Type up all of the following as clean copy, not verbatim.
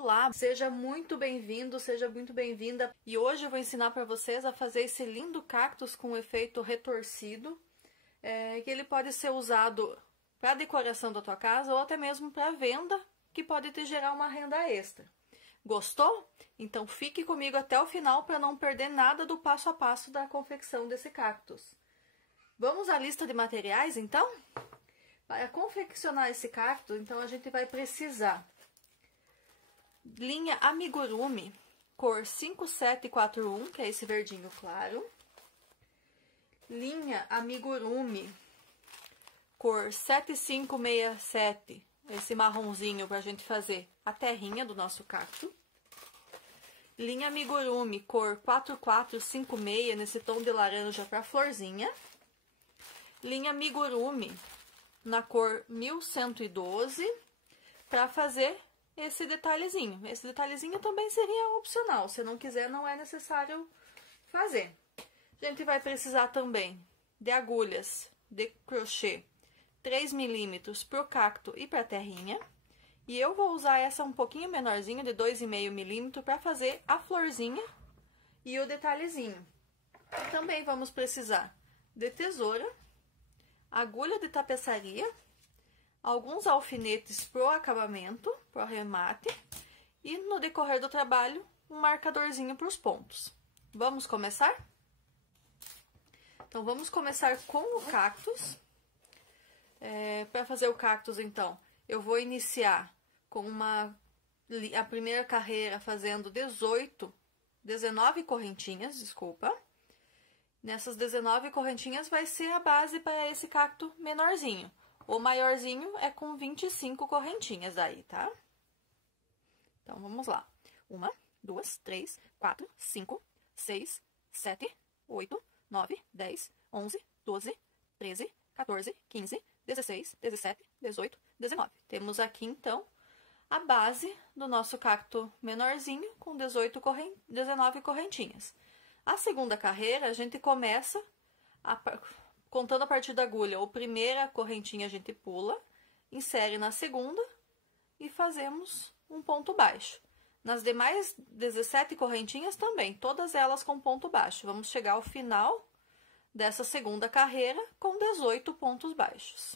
Olá, seja muito bem-vindo, seja muito bem-vinda. E hoje eu vou ensinar para vocês a fazer esse lindo cactus com efeito retorcido, que ele pode ser usado para decoração da tua casa ou até mesmo para venda, que pode te gerar uma renda extra. Gostou? Então fique comigo até o final para não perder nada do passo a passo da confecção desse cactus. Vamos à lista de materiais, então? Para confeccionar esse cactus, então a gente vai precisar linha amigurumi, cor 5741, que é esse verdinho claro. Linha amigurumi, cor 7567, esse marronzinho para a gente fazer a terrinha do nosso cacto. Linha amigurumi, cor 4456, nesse tom de laranja para florzinha. Linha amigurumi, na cor 1112, para fazer esse detalhezinho. Esse detalhezinho também seria opcional, se não quiser, não é necessário fazer. A gente vai precisar também de agulhas de crochê 3 milímetros para o cacto e para a terrinha. E eu vou usar essa um pouquinho menorzinha, de 2,5 milímetros, para fazer a florzinha e o detalhezinho. Também vamos precisar de tesoura, agulha de tapeçaria, alguns alfinetes pro acabamento, pro arremate, e no decorrer do trabalho, um marcadorzinho para os pontos. Vamos começar? Então, vamos começar com o cactus. Para fazer o cactus, então, eu vou iniciar com a primeira carreira fazendo 19 correntinhas, desculpa. Nessas 19 correntinhas vai ser a base para esse cacto menorzinho. O maiorzinho é com 25 correntinhas aí, tá? Então, vamos lá. 1, 2, 3, 4, 5, 6, 7, 8, 9, 10, 11, 12, 13, 14, 15, 16, 17, 18, 19. Temos aqui, então, a base do nosso cacto menorzinho com 19 correntinhas. A segunda carreira, a gente começa contando a partir da agulha. A primeira correntinha a gente pula, insere na segunda e fazemos um ponto baixo. Nas demais 17 correntinhas também, todas elas com ponto baixo. Vamos chegar ao final dessa segunda carreira com 18 pontos baixos.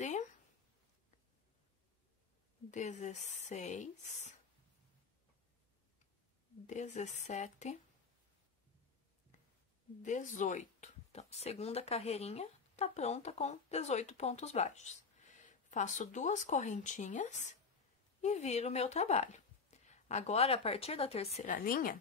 E 16, 17, 18. Então, segunda carreirinha tá pronta com 18 pontos baixos. Faço 2 correntinhas e viro o meu trabalho. Agora, a partir da terceira linha,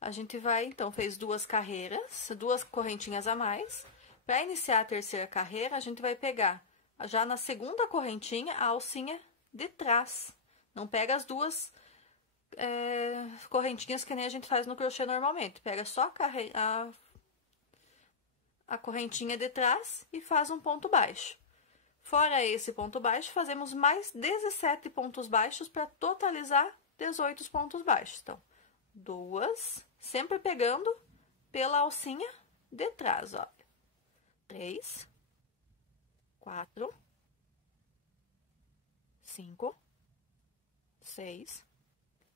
a gente vai, então, fez 2 carreiras, 2 correntinhas a mais. Para iniciar a terceira carreira, a gente vai pegar, já na segunda correntinha, a alcinha de trás. Não pega as 2 correntinhas que nem a gente faz no crochê normalmente. Pega só a correntinha de trás e faz um ponto baixo. Fora esse ponto baixo, fazemos mais 17 pontos baixos para totalizar 18 pontos baixos. Então, 2, sempre pegando pela alcinha de trás, olha. 3, 4, 5, 6,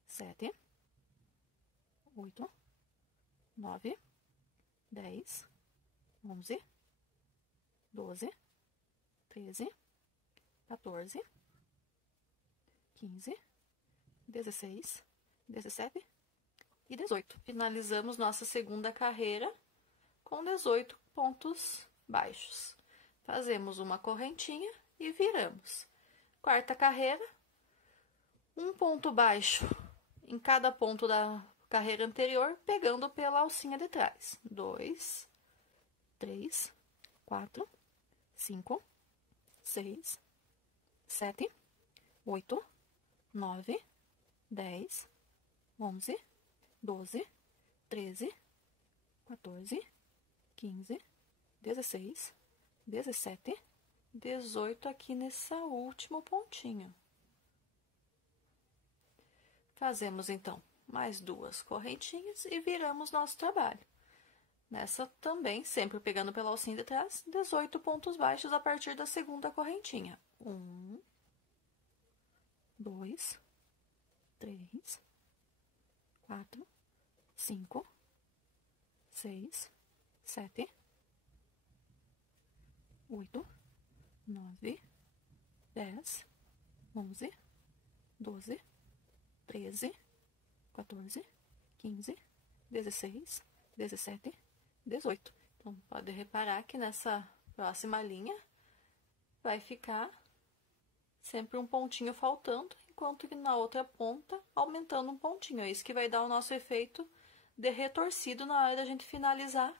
7, 8, 9, 10, 11, 12, 13, 14, 15, 16, 17 e 18. Finalizamos nossa segunda carreira com 18 pontos baixos. Fazemos uma correntinha e viramos. Quarta carreira, um ponto baixo em cada ponto da carreira anterior, pegando pela alcinha de trás. 2, 3, 4, 5, 6, 7, 8, 9, 10, 11, 12, 13, 14, 15, 16, 17, 18 aqui nesse último pontinho. Fazemos, então, mais 2 correntinhas e viramos nosso trabalho. Nessa também, sempre pegando pela alcinha de trás, 18 pontos baixos a partir da segunda correntinha. 1, 2, 3, 4, 5, 6, 7, 8, 9, 10, 11, 12, 13, 14, 15, 16, 17, 18. Então, pode reparar que nessa próxima linha vai ficar sempre um pontinho faltando, enquanto que na outra ponta aumentando um pontinho. É isso que vai dar o nosso efeito de retorcido na hora da gente finalizar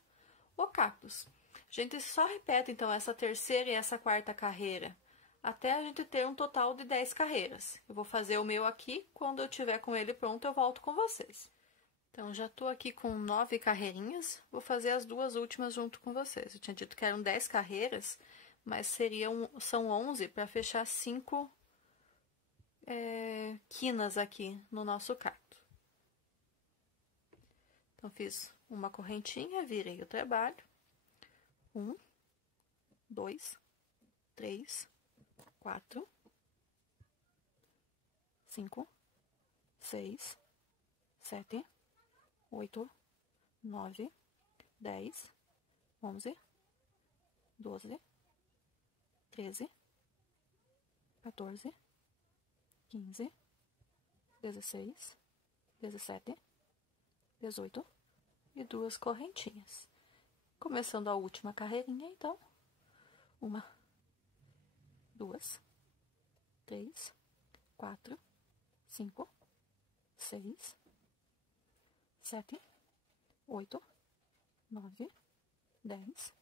o cactus. A gente só repete, então, essa terceira e essa quarta carreira, até a gente ter um total de 10 carreiras. Eu vou fazer o meu aqui, quando eu tiver com ele pronto, eu volto com vocês. Então, já tô aqui com 9 carreirinhas, vou fazer as duas últimas junto com vocês. Eu tinha dito que eram 10 carreiras, mas são 11 para fechar 5 quinas aqui no nosso cacto. Então, fiz uma correntinha, virei o trabalho. 1, 2, 3, 4, 5, 6, 7, 8, 9, 10, 11, 12, 13, 14, 15, 16, 17, 18 e duas correntinhas. Começando a última carreirinha, então, 1, 2, 3, 4, 5, 6, 7, 8, 9, 10,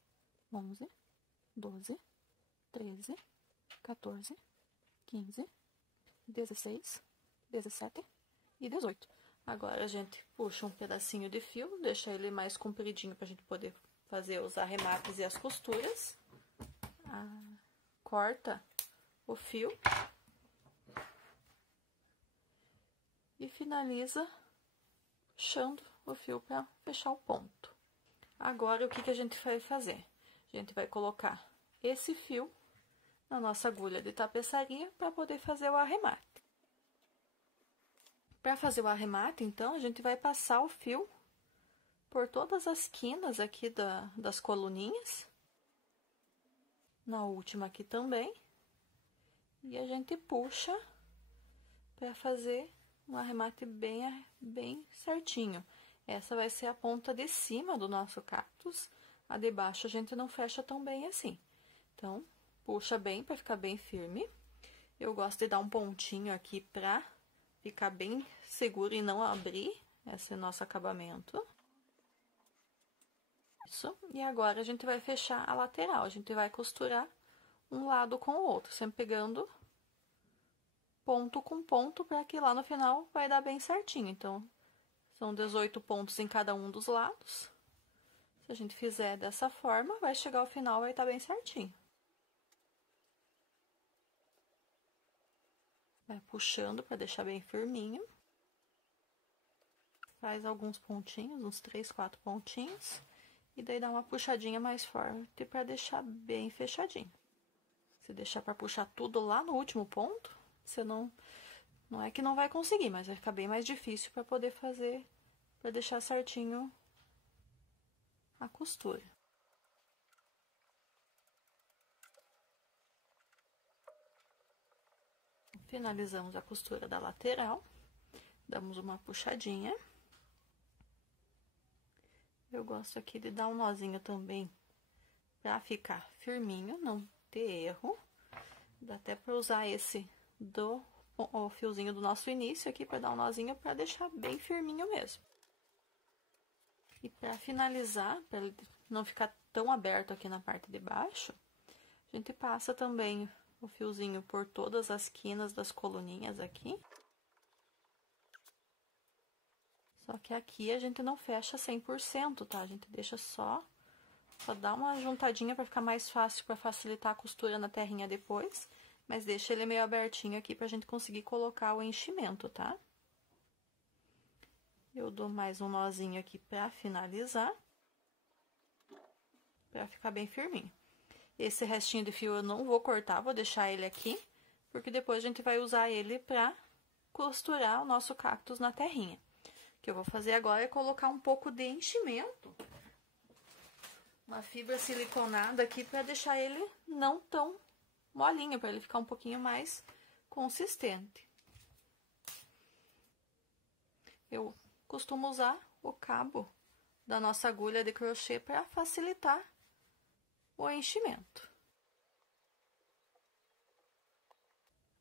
11, 12, 13, 14, 15, 16, 17 e 18. Agora a gente puxa um pedacinho de fio, deixa ele mais compridinho pra gente poder fazer os arremates e as costuras. Corta o fio e finaliza puxando o fio para fechar o ponto. Agora, o que a gente vai fazer? A gente vai colocar esse fio na nossa agulha de tapeçaria para poder fazer o arremate. Para fazer o arremate, então, a gente vai passar o fio por todas as quinas aqui das coluninhas. Na última aqui também. E a gente puxa para fazer um arremate bem certinho. Essa vai ser a ponta de cima do nosso cactus. A de baixo a gente não fecha tão bem assim. Então, puxa bem para ficar bem firme. Eu gosto de dar um pontinho aqui para ficar bem seguro e não abrir. Esse é o nosso acabamento. Isso. E agora a gente vai fechar a lateral. A gente vai costurar um lado com o outro, sempre pegando ponto com ponto, para que lá no final vai dar bem certinho. Então, são 18 pontos em cada um dos lados. Se a gente fizer dessa forma, vai chegar ao final, vai estar bem certinho. Vai puxando para deixar bem firminho. Faz alguns pontinhos, uns 3, 4 pontinhos. E daí dá uma puxadinha mais forte para deixar bem fechadinho. Se deixar para puxar tudo lá no último ponto, você não é que não vai conseguir, mas vai ficar bem mais difícil para poder fazer, para deixar certinho a costura. Finalizamos a costura da lateral, damos uma puxadinha. Eu gosto aqui de dar um nozinho também para ficar firminho, não ter erro. Dá até para usar esse o fiozinho do nosso início aqui para dar um nozinho para deixar bem firminho mesmo. E para finalizar, para ele não ficar tão aberto aqui na parte de baixo, a gente passa também o fiozinho por todas as quinas das coluninhas aqui. Só que aqui a gente não fecha 100%, tá? A gente deixa só dá uma juntadinha para ficar mais fácil, para facilitar a costura na terrinha depois. Mas deixa ele meio abertinho aqui pra gente conseguir colocar o enchimento, tá? Eu dou mais um nozinho aqui pra finalizar. pra ficar bem firminho. Esse restinho de fio eu não vou cortar, vou deixar ele aqui, porque depois a gente vai usar ele pra costurar o nosso cactus na terrinha. O que eu vou fazer agora é colocar um pouco de enchimento, uma fibra siliconada aqui para deixar ele não tão molinho, para ele ficar um pouquinho mais consistente. Eu costumo usar o cabo da nossa agulha de crochê para facilitar o enchimento.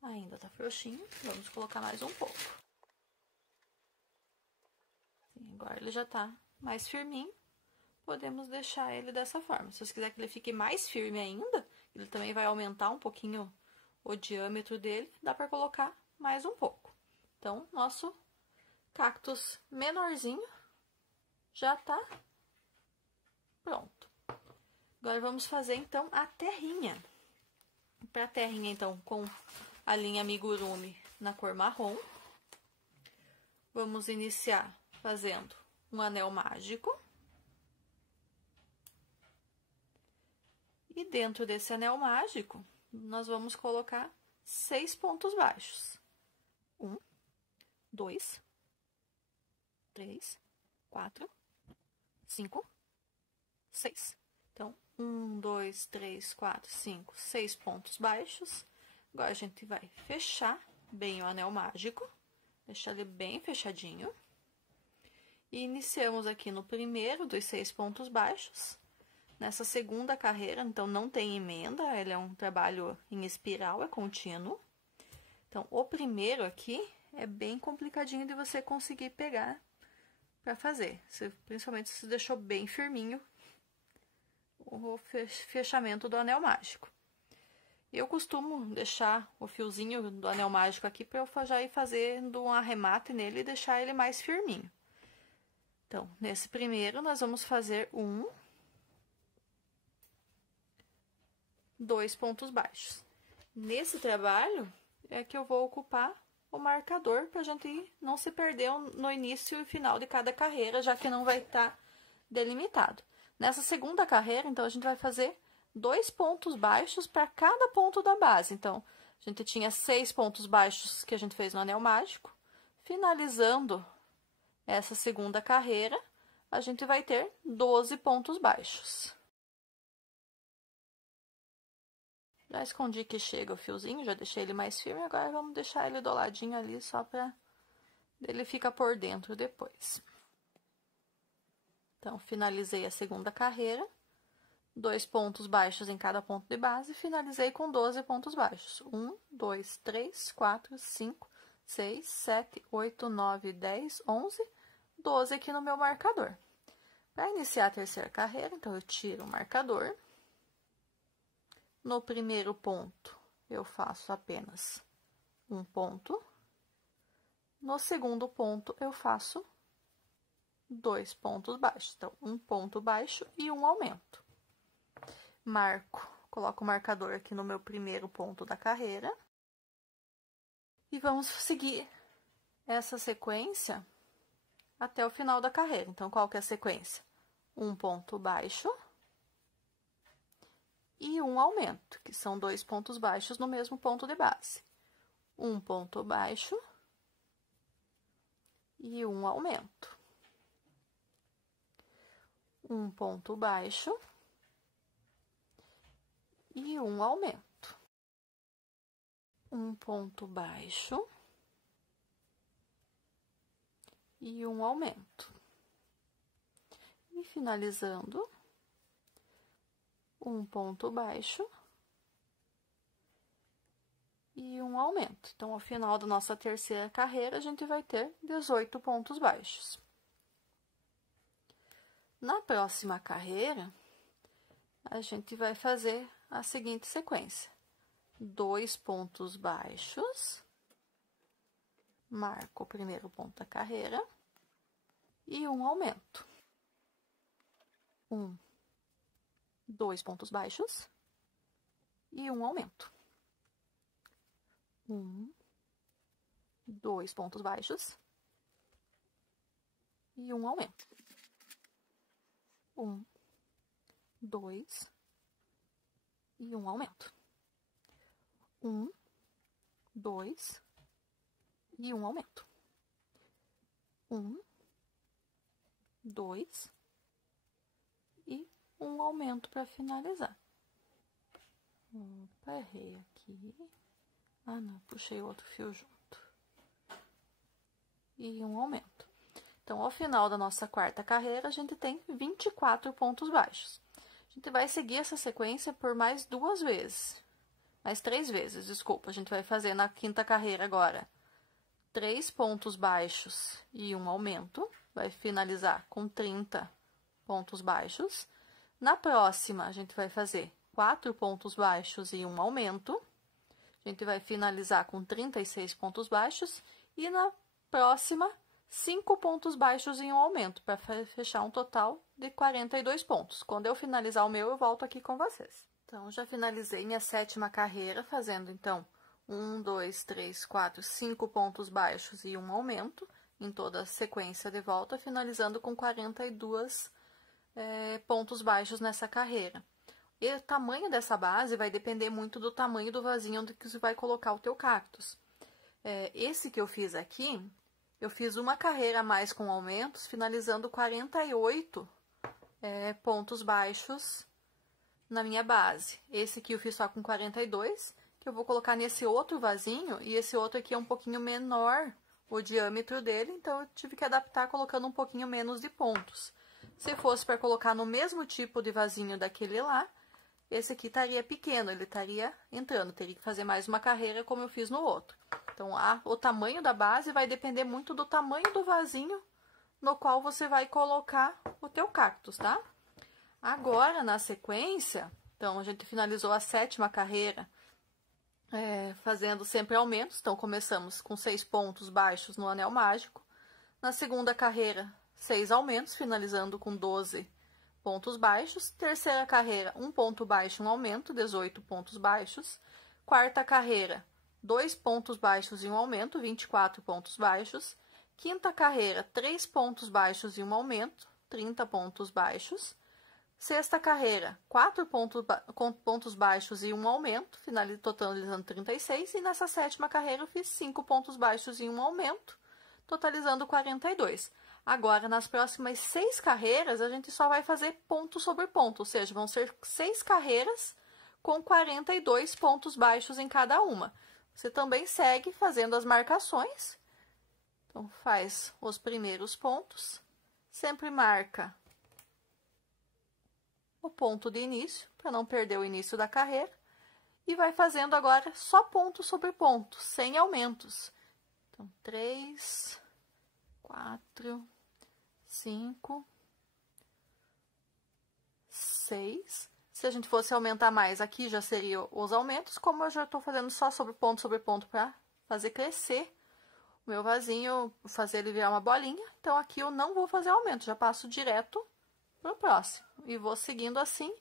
Ainda tá frouxinho, vamos colocar mais um pouco. Agora ele já tá mais firminho, podemos deixar ele dessa forma. Se você quiser que ele fique mais firme ainda, ele também vai aumentar um pouquinho o diâmetro dele, dá para colocar mais um pouco. Então, nosso cactus menorzinho já tá pronto. Agora vamos fazer então a terrinha. Para a terrinha então, com a linha amigurumi na cor marrom, vamos iniciar fazendo um anel mágico. E dentro desse anel mágico, nós vamos colocar 6 pontos baixos. 1, 2, 3, 4, 5, 6. Então, 1, 2, 3, 4, 5, 6 pontos baixos. Agora, a gente vai fechar bem o anel mágico, deixar ele bem fechadinho. E iniciamos aqui no primeiro dos 6 pontos baixos, nessa segunda carreira, então não tem emenda, ele é um trabalho em espiral, é contínuo. Então, o primeiro aqui é bem complicadinho de você conseguir pegar para fazer, principalmente se você deixou bem firminho o fechamento do anel mágico. Eu costumo deixar o fiozinho do anel mágico aqui para eu já ir fazendo um arremate nele e deixar ele mais firminho. Então, nesse primeiro, nós vamos fazer 2 pontos baixos. Nesse trabalho, é que eu vou ocupar o marcador para a gente não se perder no início e final de cada carreira, já que não vai estar delimitado. Nessa segunda carreira, então, a gente vai fazer 2 pontos baixos para cada ponto da base. Então, a gente tinha 6 pontos baixos que a gente fez no anel mágico. Finalizando essa segunda carreira, a gente vai ter 12 pontos baixos. Já escondi que chega o fiozinho, já deixei ele mais firme, agora vamos deixar ele do ladinho ali só para ele ficar por dentro depois. Então, finalizei a segunda carreira, 2 pontos baixos em cada ponto de base, finalizei com 12 pontos baixos. 1, 2, 3, 4, 5, 6, 7, 8, 9, 10, 11, 12 aqui no meu marcador. Para iniciar a terceira carreira, então, eu tiro o marcador. No primeiro ponto, eu faço apenas um ponto. No segundo ponto, eu faço 2 pontos baixos. Então, um ponto baixo e um aumento. Coloco o marcador aqui no meu primeiro ponto da carreira. E vamos seguir essa sequência até o final da carreira. Então, qual que é a sequência? Um ponto baixo e um aumento, que são 2 pontos baixos no mesmo ponto de base. Um ponto baixo e um aumento. Um ponto baixo e um aumento. Um ponto baixo e um aumento. E finalizando, um ponto baixo e um aumento. Então, ao final da nossa terceira carreira, a gente vai ter 18 pontos baixos. Na próxima carreira, a gente vai fazer a seguinte sequência: 2 pontos baixos, marco o primeiro ponto da carreira e um aumento. 2 pontos baixos e um aumento. 2 pontos baixos e um aumento. 2 e 1 aumento. 1, 2 e 1 aumento. 1, 2 e 1 aumento para finalizar. Opa, errei aqui. Ah, não, puxei outro fio junto. E 1 aumento. Então, ao final da nossa quarta carreira, a gente tem 24 pontos baixos. A gente vai seguir essa sequência por mais 2 vezes. Mais 3 vezes, desculpa. A gente vai fazer na quinta carreira agora 3 pontos baixos e 1 aumento. Vai finalizar com 30 pontos baixos. Na próxima, a gente vai fazer 4 pontos baixos e 1 aumento. A gente vai finalizar com 36 pontos baixos. E na próxima, 5 pontos baixos e 1 aumento, para fechar um total de 42 pontos. Quando eu finalizar o meu, eu volto aqui com vocês. Então, já finalizei minha 7ª carreira, fazendo, então, 1, 2, 3, 4, 5 pontos baixos e 1 aumento, em toda a sequência de volta, finalizando com 42 pontos baixos nessa carreira. E o tamanho dessa base vai depender muito do tamanho do vasinho onde que você vai colocar o teu cactus. Esse que eu fiz aqui, eu fiz uma carreira a mais com aumentos, finalizando 48 pontos baixos na minha base. Esse aqui eu fiz só com 42, que eu vou colocar nesse outro vasinho, e esse outro aqui é um pouquinho menor o diâmetro dele, então eu tive que adaptar colocando um pouquinho menos de pontos. Se fosse para colocar no mesmo tipo de vasinho daquele lá, esse aqui estaria pequeno, ele estaria entrando, teria que fazer mais uma carreira como eu fiz no outro. Então, o tamanho da base vai depender muito do tamanho do vasinho no qual você vai colocar o teu cactus, tá? Agora, na sequência, então, a gente finalizou a 7ª carreira, fazendo sempre aumentos. Então, começamos com 6 pontos baixos no anel mágico. Na segunda carreira, 6 aumentos, finalizando com 12 pontos baixos. Terceira carreira, 1 ponto baixo, 1 aumento, 18 pontos baixos. Quarta carreira, 2 pontos baixos e 1 aumento, 24 pontos baixos. Quinta carreira, 3 pontos baixos e 1 aumento, 30 pontos baixos. Sexta carreira, 4 pontos baixos e 1 aumento, totalizando 36. E nessa 7ª carreira eu fiz 5 pontos baixos e 1 aumento, totalizando 42. Agora, nas próximas 6 carreiras, a gente só vai fazer ponto sobre ponto, ou seja, vão ser 6 carreiras com 42 pontos baixos em cada uma. Você também segue fazendo as marcações. Então, faz os primeiros pontos, sempre marca o ponto de início, para não perder o início da carreira, e vai fazendo agora só ponto sobre ponto, sem aumentos. Então, 3, 4, 5, 6. Se a gente fosse aumentar mais, aqui já seriam os aumentos, como eu já estou fazendo só sobre ponto para fazer crescer o meu vasinho, fazer ele virar uma bolinha. Então, aqui eu não vou fazer aumento, já passo direto pro próximo. E vou seguindo assim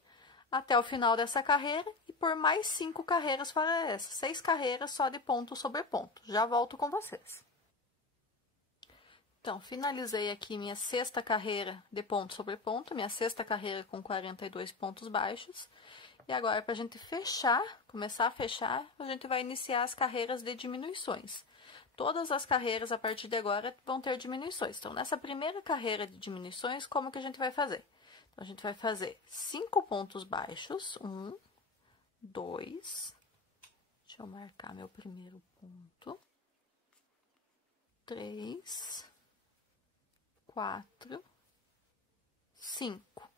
até o final dessa carreira e por mais 5 carreiras para essa. 6 carreiras só de ponto sobre ponto. Já volto com vocês. Então, finalizei aqui minha 6ª carreira de ponto sobre ponto, minha 6ª carreira com 42 pontos baixos. E agora, para a gente fechar, começar a fechar, a gente vai iniciar as carreiras de diminuições. Todas as carreiras, a partir de agora, vão ter diminuições. Então, nessa primeira carreira de diminuições, como que a gente vai fazer? Então, a gente vai fazer 5 pontos baixos. 1, 2, deixa eu marcar meu primeiro ponto. 3, 4, 5.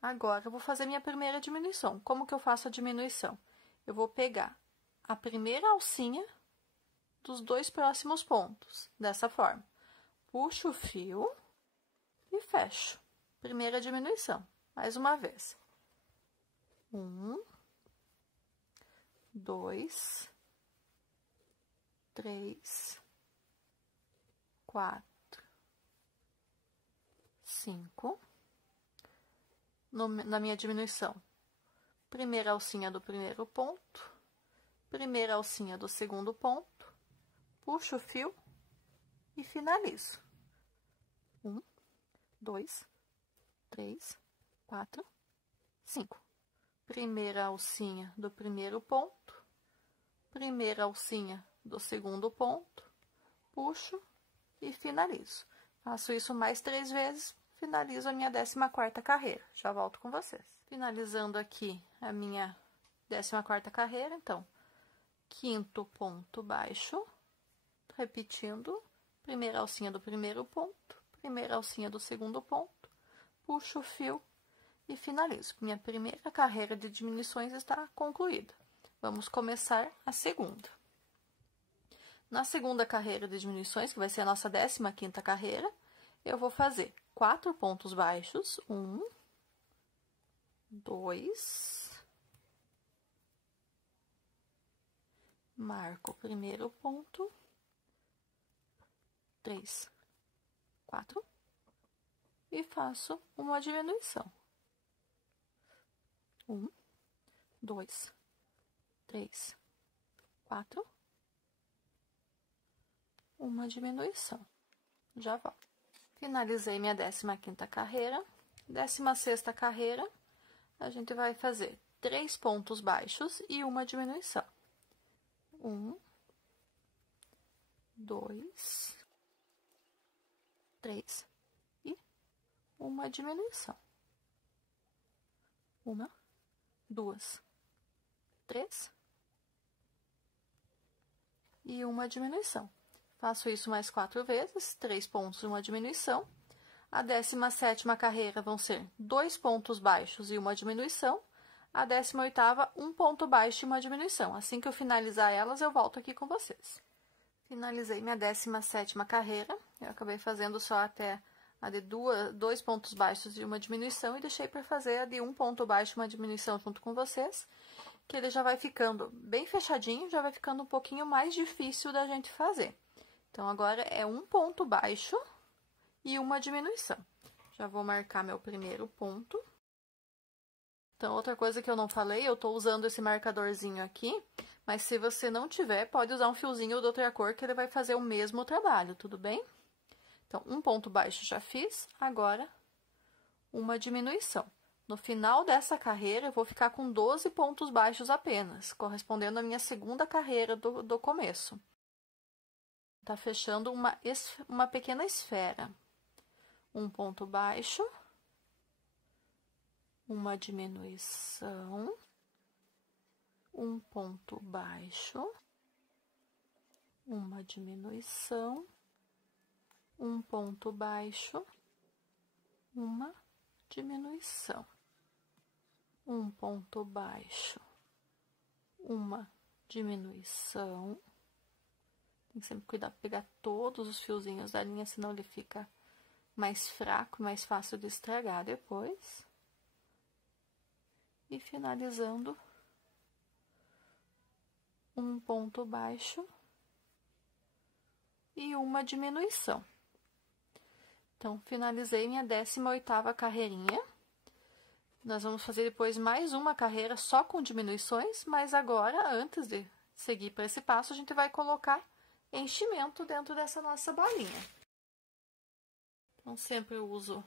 Agora, eu vou fazer minha primeira diminuição. Como que eu faço a diminuição? Eu vou pegar a primeira alcinha dos 2 próximos pontos, dessa forma. Puxo o fio e fecho. Primeira diminuição. Mais uma vez. 1, 2, 3, 4, 5. Na minha diminuição, primeira alcinha do primeiro ponto, primeira alcinha do segundo ponto, puxo o fio e finalizo. 1, 2, 3, 4, 5. Primeira alcinha do primeiro ponto, primeira alcinha do segundo ponto, puxo e finalizo. Faço isso mais 3 vezes, finalizo a minha 14ª carreira. Já volto com vocês. Finalizando aqui a minha 14ª carreira, então, quinto ponto baixo, repetindo, primeira alcinha do primeiro ponto, primeira alcinha do segundo ponto, puxo o fio e finalizo. Minha primeira carreira de diminuições está concluída. Vamos começar a segunda. Na segunda carreira de diminuições, que vai ser a nossa 15ª carreira, eu vou fazer 4 pontos baixos, 1, 2, marco o primeiro ponto, 3, 4, e faço uma diminuição. 1, 2, 3, 4, uma diminuição. Já volto. Finalizei minha 15ª carreira. 16ª carreira, a gente vai fazer 3 pontos baixos e uma diminuição. 1, 2, 3 e uma diminuição. 1, 2, 3 e uma diminuição. Faço isso mais 4 vezes, 3 pontos e uma diminuição. A 17ª carreira vão ser 2 pontos baixos e uma diminuição. A 18ª, 1 ponto baixo e uma diminuição. Assim que eu finalizar elas, eu volto aqui com vocês. Finalizei minha 17ª carreira. Eu acabei fazendo só até a de 2 pontos baixos e uma diminuição, e deixei para fazer a de 1 ponto baixo e uma diminuição junto com vocês, que ele já vai ficando bem fechadinho, já vai ficando um pouquinho mais difícil da gente fazer. Então, agora é 1 ponto baixo e uma diminuição. Já vou marcar meu primeiro ponto. Então, outra coisa que eu não falei, eu tô usando esse marcadorzinho aqui, mas se você não tiver, pode usar um fiozinho de outra cor, que ele vai fazer o mesmo trabalho, tudo bem? Então, 1 ponto baixo já fiz, agora uma diminuição. No final dessa carreira, eu vou ficar com 12 pontos baixos apenas, correspondendo à minha segunda carreira do começo. Tá fechando uma pequena esfera. 1 ponto baixo, uma diminuição, 1 ponto baixo, uma diminuição, 1 ponto baixo, uma diminuição, 1 ponto baixo, uma diminuição. Tem que sempre cuidar para pegar todos os fiozinhos da linha, senão ele fica mais fraco, mais fácil de estragar depois. E finalizando, 1 ponto baixo e uma diminuição. Então, finalizei minha 18ª carreirinha. Nós vamos fazer depois mais uma carreira só com diminuições, mas agora, antes de seguir para esse passo, a gente vai colocar enchimento dentro dessa nossa bolinha. Então, sempre eu uso...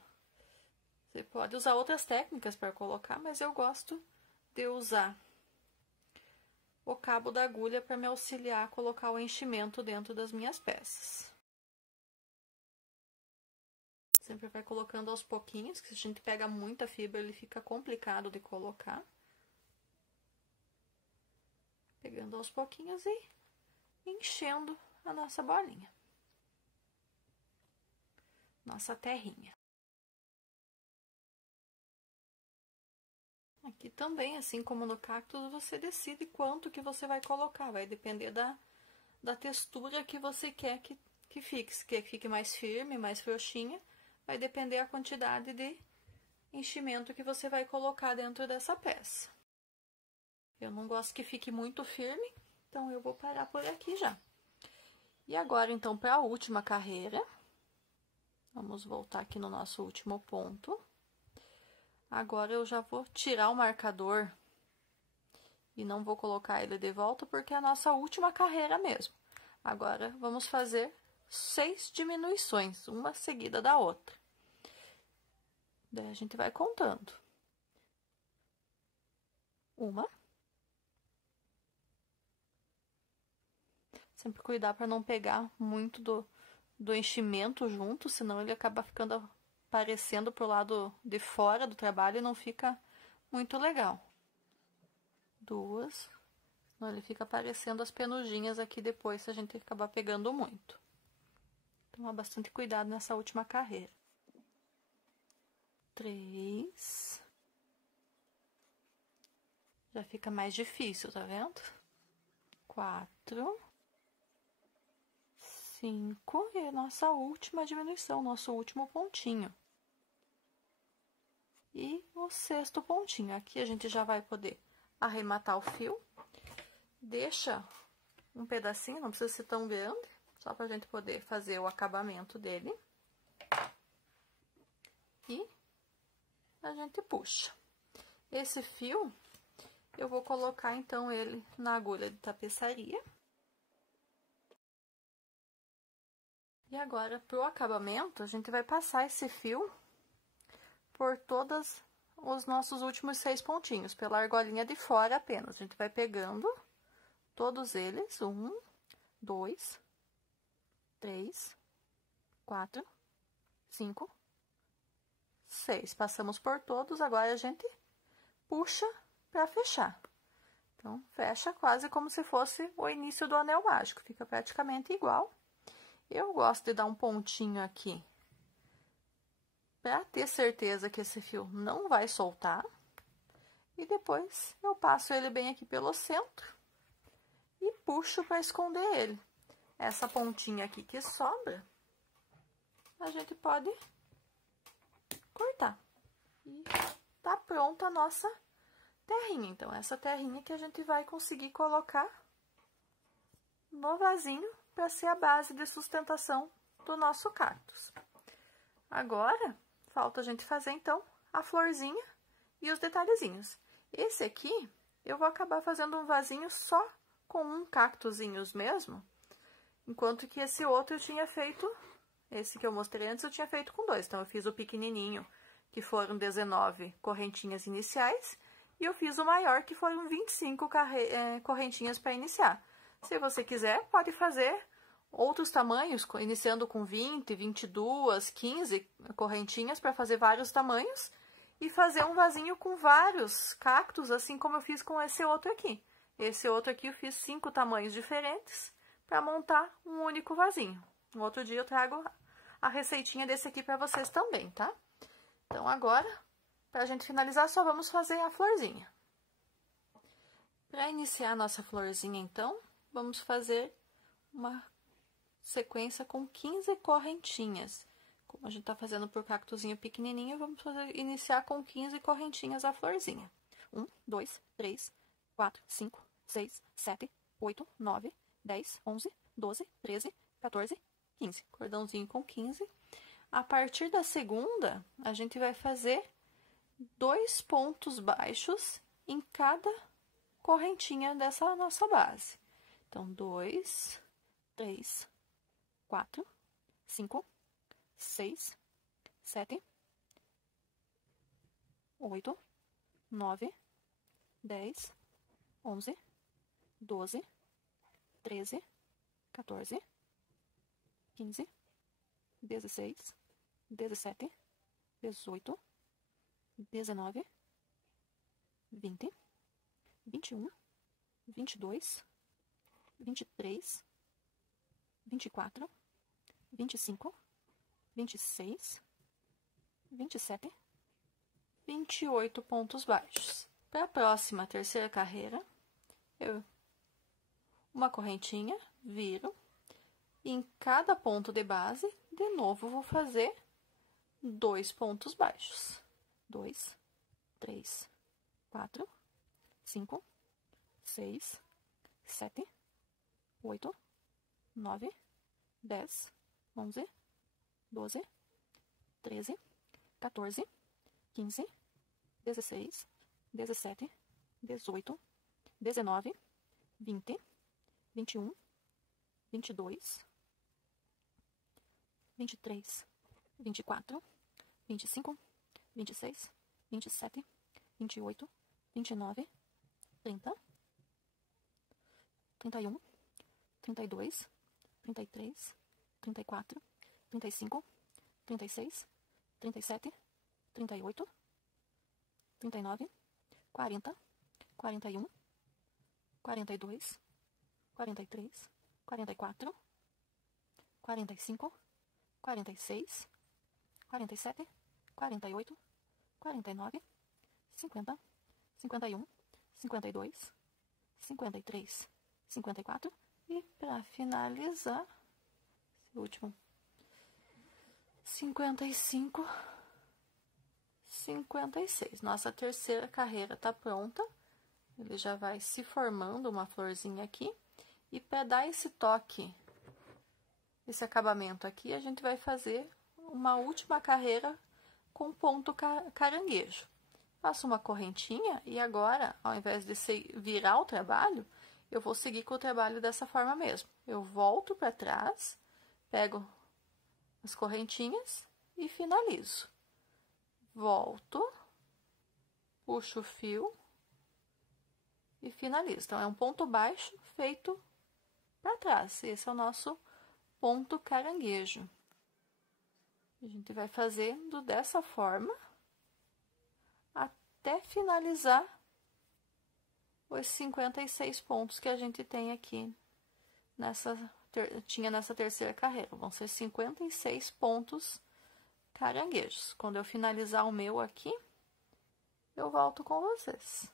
Você pode usar outras técnicas para colocar, mas eu gosto de usar o cabo da agulha para me auxiliar a colocar o enchimento dentro das minhas peças. Sempre vai colocando aos pouquinhos, que se a gente pega muita fibra, ele fica complicado de colocar. Pegando aos pouquinhos e enchendo a nossa bolinha. Nossa terrinha. Aqui também, assim como no cactus, você decide quanto que você vai colocar. Vai depender da textura que você quer que fique. Se quer que fique mais firme, mais frouxinha, vai depender a quantidade de enchimento que você vai colocar dentro dessa peça. Eu não gosto que fique muito firme, então eu vou parar por aqui já. E agora, então, para a última carreira, vamos voltar aqui no nosso último ponto. Agora, eu já vou tirar o marcador e não vou colocar ele de volta, porque é a nossa última carreira mesmo. Agora, vamos fazer 6 diminuições, uma seguida da outra. Daí, a gente vai contando. Uma. Sempre cuidar para não pegar muito do enchimento junto, senão ele acaba ficando aparecendo pro lado de fora do trabalho e não fica muito legal. Duas. Senão ele fica aparecendo as penugem aqui depois se a gente acabar pegando muito. Tomar bastante cuidado nessa última carreira. 3. Já fica mais difícil, tá vendo? 4. 5. E a nossa última diminuição, nosso último pontinho. E o sexto pontinho. Aqui a gente já vai poder arrematar o fio. Deixa um pedacinho, não precisa ser tão grande, só pra gente poder fazer o acabamento dele. E a gente puxa. Esse fio, eu vou colocar então ele na agulha de tapeçaria. E agora, pro acabamento, a gente vai passar esse fio por todos os nossos últimos 6 pontinhos, pela argolinha de fora apenas. A gente vai pegando todos eles, 1, 2, 3, 4, 5, 6. Passamos por todos, agora a gente puxa para fechar. Então, fecha quase como se fosse o início do anel mágico, fica praticamente igual. Eu gosto de dar um pontinho aqui para ter certeza que esse fio não vai soltar. E depois eu passo ele bem aqui pelo centro e puxo para esconder ele. Essa pontinha aqui que sobra, a gente pode cortar. E tá pronta a nossa terrinha. Então, essa terrinha que a gente vai conseguir colocar no vasinho para ser a base de sustentação do nosso cactus. Agora, falta a gente fazer, então, a florzinha e os detalhezinhos. Esse aqui, eu vou acabar fazendo um vasinho só com um cactuzinhos mesmo, enquanto que esse outro eu tinha feito, esse que eu mostrei antes, eu tinha feito com 2. Então, eu fiz o pequenininho, que foram 19 correntinhas iniciais, e eu fiz o maior, que foram 25 correntinhas para iniciar. Se você quiser, pode fazer outros tamanhos, iniciando com 20, 22, 15 correntinhas para fazer vários tamanhos e fazer um vasinho com vários cactos, assim como eu fiz com esse outro aqui. Esse outro aqui eu fiz 5 tamanhos diferentes para montar um único vasinho. Um outro dia eu trago a receitinha desse aqui para vocês também, tá? Então, agora, para a gente finalizar, só vamos fazer a florzinha. Para iniciar a nossa florzinha, então, vamos fazer uma sequência com 15 correntinhas. Como a gente tá fazendo por cactuzinho pequenininho, vamos iniciar com 15 correntinhas a florzinha. 1, 2, 3, 4, 5, 6, 7, 8, 9, 10, 11, 12, 13, 14, 15. Cordãozinho com 15. A partir da segunda, a gente vai fazer 2 pontos baixos em cada correntinha dessa nossa base. Então, 2, 3, 4, 5, 6, 7, 8, 9, 10, 11, 12, 13, 14, 15, 16, 17, 18, 19, 20, 21, 22, 23, 24, 25, 26, 27, 28 pontos baixos. Para a próxima terceira carreira, uma correntinha, viro, e em cada ponto de base, de novo, vou fazer 2 pontos baixos. 2, 3, 4, 5, 6, 7, 8, 9, 10, 11, 12, 13, 14, 15, 16, 17, 18, 19, 20, 21, 22, 23, 24, 25, 26, 27, 28, 29, 30, 31, 32, 33, 34, 35, 36, 37, 38, 39, 40, 41, 42, 43, 44, 45, 46, 47, 48, 49, 50, 51, 52, 53, 54 e, para finalizar, esse último, 55, 56. Nossa terceira carreira tá pronta. Ele já vai se formando uma florzinha aqui. E para dar esse toque, esse acabamento aqui, a gente vai fazer uma última carreira com ponto caranguejo. Faço uma correntinha e agora, ao invés de virar o trabalho, eu vou seguir com o trabalho dessa forma mesmo. Eu volto para trás, pego as correntinhas e finalizo. Volto, puxo o fio e finalizo. Então, é um ponto baixo feito para trás. Esse é o nosso ponto caranguejo. A gente vai fazendo dessa forma até finalizar os 56 pontos que a gente tem aqui tinha nessa terceira carreira. Vão ser 56 pontos caranguejos. Quando eu finalizar o meu aqui, eu volto com vocês.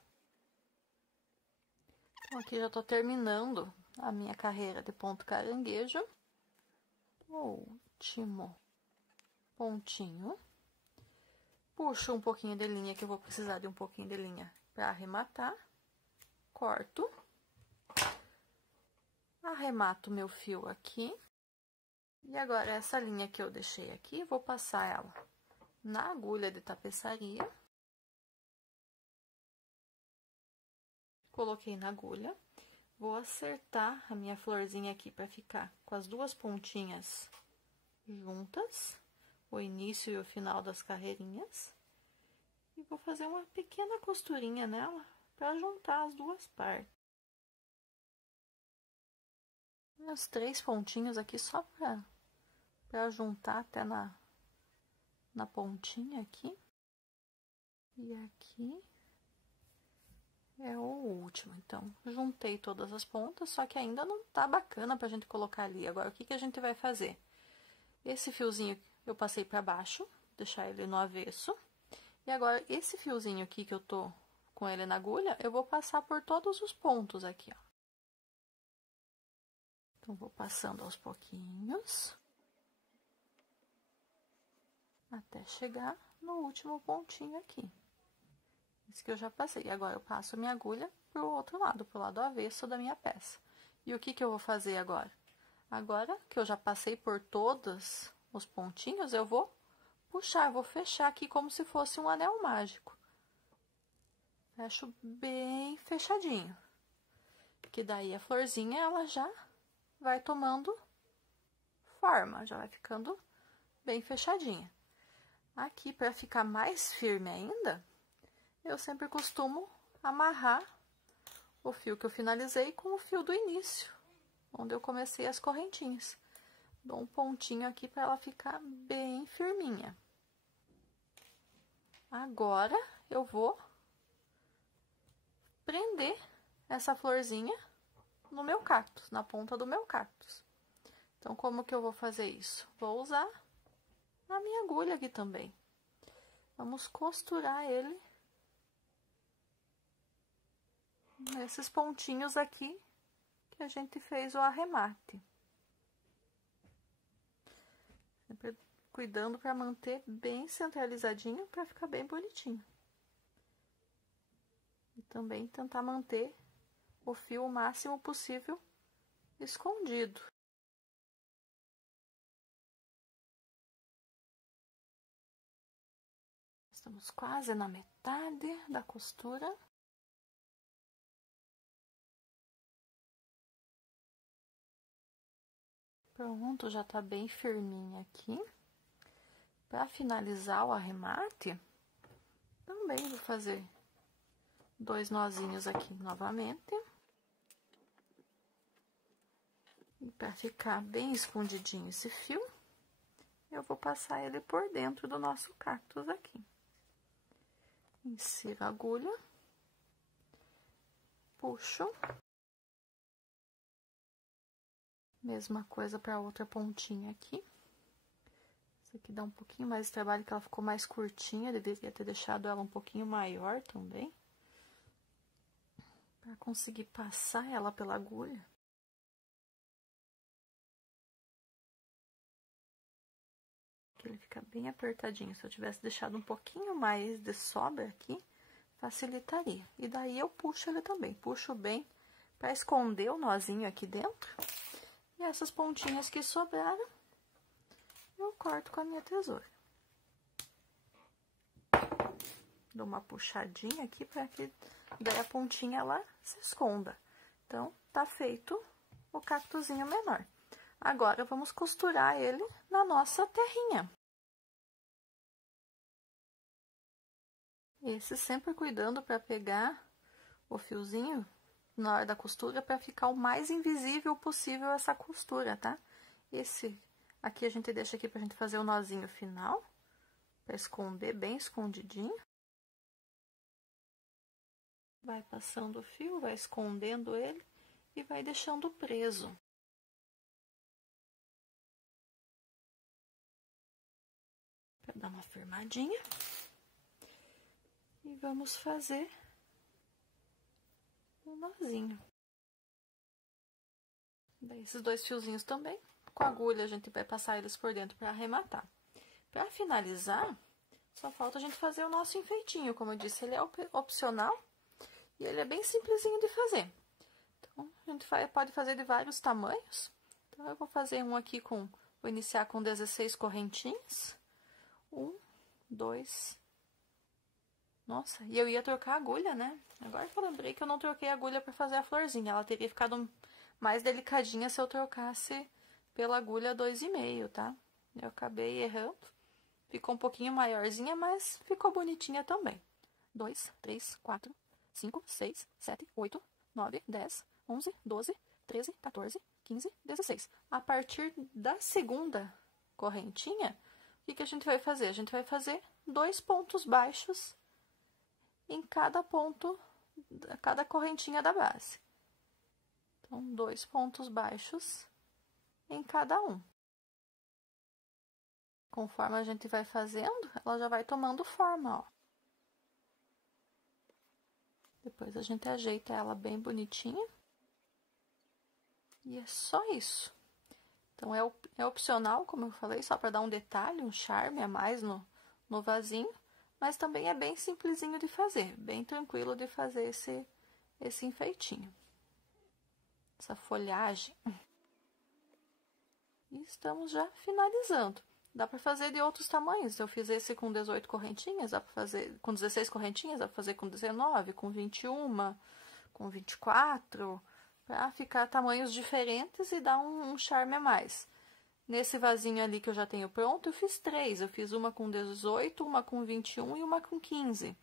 Então, aqui já tô terminando a minha carreira de ponto caranguejo. Último pontinho. Puxo um pouquinho de linha, que eu vou precisar de um pouquinho de linha para arrematar. Corto. Arremato meu fio aqui. E agora, essa linha que eu deixei aqui, vou passar ela na agulha de tapeçaria. Coloquei na agulha. Vou acertar a minha florzinha aqui para ficar com as duas pontinhas juntas, o início e o final das carreirinhas. E vou fazer uma pequena costurinha nela para juntar as duas partes. Os 3 pontinhos aqui só para juntar até na pontinha aqui. E aqui é o último. Então, juntei todas as pontas, só que ainda não tá bacana pra gente colocar ali. Agora, o que a gente vai fazer? Esse fiozinho eu passei pra baixo, deixar ele no avesso. E agora, esse fiozinho aqui que eu tô com ele na agulha, eu vou passar por todos os pontos aqui, ó. Então, vou passando aos pouquinhos, até chegar no último pontinho aqui. Esse que eu já passei. E agora, eu passo a minha agulha pro outro lado, pro lado avesso da minha peça. E o que eu vou fazer agora? Agora que eu já passei por todos os pontinhos, eu vou puxar, vou fechar aqui como se fosse um anel mágico. Fecho bem fechadinho. Que daí a florzinha, ela já vai tomando forma, já vai ficando bem fechadinha. Aqui, para ficar mais firme ainda, eu sempre costumo amarrar o fio que eu finalizei com o fio do início, onde eu comecei as correntinhas. Dou um pontinho aqui para ela ficar bem firminha. Agora, eu vou prender essa florzinha no meu cactus, na ponta do meu cactus. Então, como que eu vou fazer isso? Vou usar a minha agulha aqui também. Vamos costurar ele nesses pontinhos aqui que a gente fez o arremate. Sempre cuidando para manter bem centralizadinho, para ficar bem bonitinho. E também tentar manter o fio o máximo possível escondido. Estamos quase na metade da costura. Pronto, já tá bem firminha aqui. Para finalizar o arremate, também vou fazer 2 nozinhos aqui novamente. E para ficar bem escondidinho esse fio, eu vou passar ele por dentro do nosso cactus aqui. Insiro a agulha, puxo. Mesma coisa para a outra pontinha aqui. Essa aqui dá um pouquinho mais de trabalho, que ela ficou mais curtinha, deveria ter deixado ela um pouquinho maior também. Para conseguir passar ela pela agulha. Que ele fica bem apertadinho. Se eu tivesse deixado um pouquinho mais de sobra aqui, facilitaria. E daí eu puxo ele também. Puxo bem para esconder o nozinho aqui dentro. E essas pontinhas que sobraram, eu corto com a minha tesoura. Dou uma puxadinha aqui para que daí a pontinha ela se esconda. Então, tá feito o cactuzinho menor. Agora, vamos costurar ele na nossa terrinha. Esse sempre cuidando para pegar o fiozinho na hora da costura, para ficar o mais invisível possível essa costura, tá? Esse aqui a gente deixa aqui pra gente fazer o nozinho final, para esconder bem escondidinho. Vai passando o fio, vai escondendo ele e vai deixando preso. Para dar uma firmadinha. E vamos fazer um nozinho. Daí, esses 2 fiozinhos também, com a agulha a gente vai passar eles por dentro para arrematar. Para finalizar, só falta a gente fazer o nosso enfeitinho. Como eu disse, ele é opcional e ele é bem simplesinho de fazer. Então, a gente pode fazer de vários tamanhos. Então, eu vou fazer um aqui vou iniciar com 16 correntinhas. 1, 2... Nossa, e eu ia trocar a agulha, né? Agora que eu lembrei que eu não troquei a agulha para fazer a florzinha. Ela teria ficado mais delicadinha se eu trocasse pela agulha 2,5, tá? Eu acabei errando. Ficou um pouquinho maiorzinha, mas ficou bonitinha também. 2, 3, 4, 5, 6, 7, 8, 9, 10, 11, 12, 13, 14, 15, 16. A partir da segunda correntinha, o que a gente vai fazer? A gente vai fazer 2 pontos baixos em cada ponto, cada correntinha da base. Então, 2 pontos baixos em cada um. Conforme a gente vai fazendo, ela já vai tomando forma, ó. Depois a gente ajeita ela bem bonitinha. E é só isso. Então, é opcional, como eu falei, só para dar um detalhe, um charme a mais no vasinho. Mas também é bem simplesinho de fazer, bem tranquilo de fazer esse enfeitinho. Essa folhagem. E estamos já finalizando. Dá para fazer de outros tamanhos. Eu fiz esse com 18 correntinhas, dá para fazer com 16 correntinhas, dá para fazer com 19, com 21, com 24, para ficar tamanhos diferentes e dar um charme a mais. Nesse vasinho ali que eu já tenho pronto, eu fiz 3. Eu fiz uma com 18, uma com 21 e uma com 15.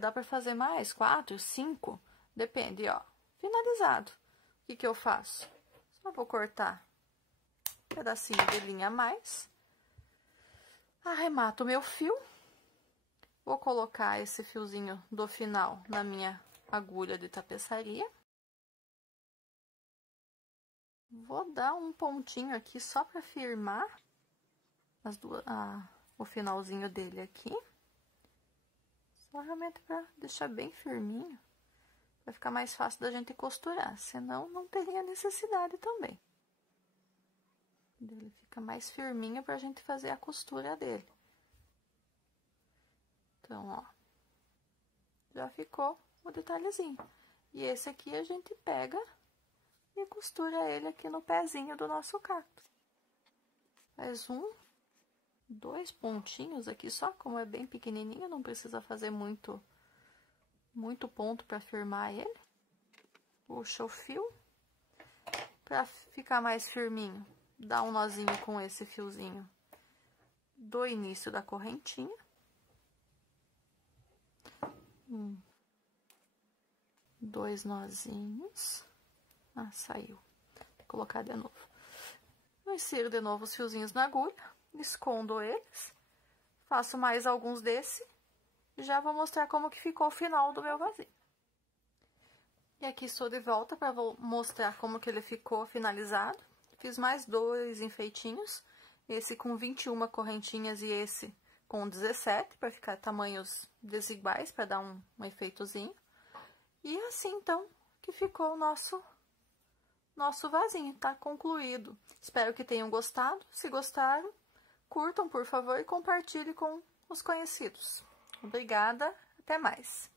Dá pra fazer mais? 4, 5? Depende, ó. Finalizado. O que eu faço? Só vou cortar um pedacinho de linha a mais. Arremato o meu fio. Vou colocar esse fiozinho do final na minha agulha de tapeçaria. Vou dar um pontinho aqui só para firmar o finalzinho dele aqui. Só realmente para deixar bem firminho, para ficar mais fácil da gente costurar, senão não teria necessidade também. Ele fica mais firminho para a gente fazer a costura dele. Então, ó, já ficou o detalhezinho. E esse aqui a gente pega e costura ele aqui no pezinho do nosso cacto. Faz 2 pontinhos aqui só, como é bem pequenininho, não precisa fazer muito ponto para firmar ele. Puxa o fio. Para ficar mais firminho, dá um nozinho com esse fiozinho do início da correntinha. 1, 2 nozinhos. Ah, saiu. Vou colocar de novo. Eu insiro de novo os fiozinhos na agulha, escondo eles, faço mais alguns desse e já vou mostrar como que ficou o final do meu vasinho. E aqui estou de volta para mostrar como que ele ficou finalizado. Fiz mais 2 enfeitinhos, esse com 21 correntinhas e esse com 17, para ficar tamanhos desiguais, para dar um efeitozinho. E assim, então, que ficou o nosso vasinho, tá concluído. Espero que tenham gostado. Se gostaram, curtam, por favor, e compartilhem com os conhecidos. Obrigada, até mais!